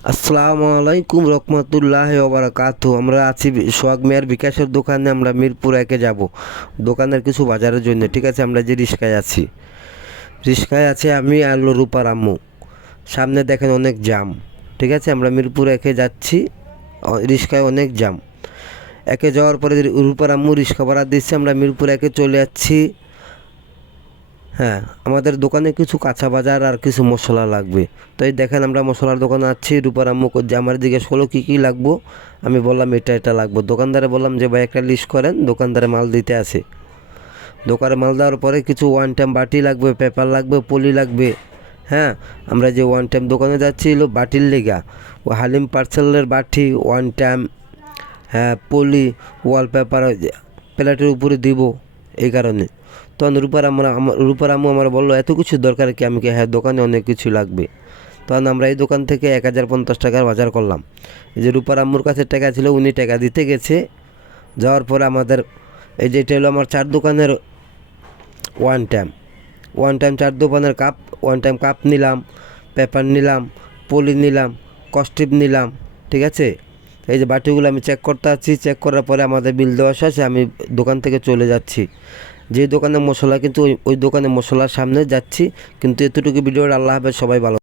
আসসালামু আলাইকুম রহমতুল্লাহি ওয়া বারাকাতুহু। আমরা আছি সোহাগ মিয়ার বিকাশের দোকানে। আমরা মিরপুর একে যাব দোকানের কিছু বাজারের জন্য। ঠিক আছে, আমরা যে রিক্সায় আছি আমি আর রূপার আম্মু। সামনে দেখেন অনেক জাম। ঠিক আছে, আমরা মিরপুর একে যাচ্ছি, রিক্সায় অনেক জাম। একে যাওয়ার পরে রূপার আম্মু রিক্সা ভাড়া দিচ্ছে, আমরা মিরপুর একে চলে যাচ্ছি। হ্যাঁ, আমাদের দোকানে কিছু কাঁচা বাজার আর কিছু মশলা লাগবে। তো এই দেখেন আমরা মশলার দোকানে আছি। রূপার আম্মু যে আমার জিজ্ঞেস করলো কী লাগবো, আমি বললাম এটা লাগবো। দোকানদারে বললাম যে ভাই একটা লিস্ট করেন। দোকানদারে মাল দিতে আসে। দোকানে মাল দেওয়ার পরে কিছু ওয়ান টাইম বাটি লাগবে, পেপার লাগবে, পলি লাগবে। হ্যাঁ, আমরা যে ওয়ান টাইম দোকানে যাচ্ছি এলো বাটির লেগা। ও হালিম পার্সেলের বাটি, ওয়ান টাইম, হ্যাঁ, পলি, ওয়ালপেপার প্লেটের উপরে দিব, এই কারণে। তখন রূপার আম্মু আমার বললো এত কিছু দরকার কি? আমি কি, হ্যাঁ, দোকানে অনেক কিছু লাগবে। তখন আমরা এই দোকান থেকে 1050 টাকার বাজার করলাম। এই যে রূপার আম্মুর কাছে টাকা ছিল, উনি টাকা দিতে গেছে। যাওয়ার পরে আমাদের এই যে এটা হলো আমার চার দোকানের ওয়ান টাইম। চার দোকানের কাপ, ওয়ান টাইম কাপ নিলাম, পেপার নিলাম, পলি নিলাম, কস্টিপ নিলাম। ঠিক আছে, এই যে বাটিগুলো আমি চেক করতে আছি। চেক করার পরে আমাদের বিল দেওয়া শেষে আমি দোকান থেকে চলে যাচ্ছি। যে দোকানে মশলা, কিন্তু ওই দোকানে মশলার সামনে যাচ্ছি। কিন্তু এতটুকু ভিডিওর আল্লাহ হাফেজ, সবাই ভালো।